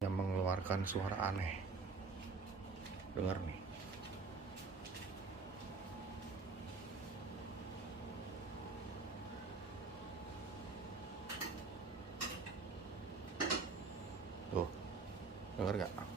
yang mengeluarkan suara aneh. Dengar nih. Tuh, dengar gak?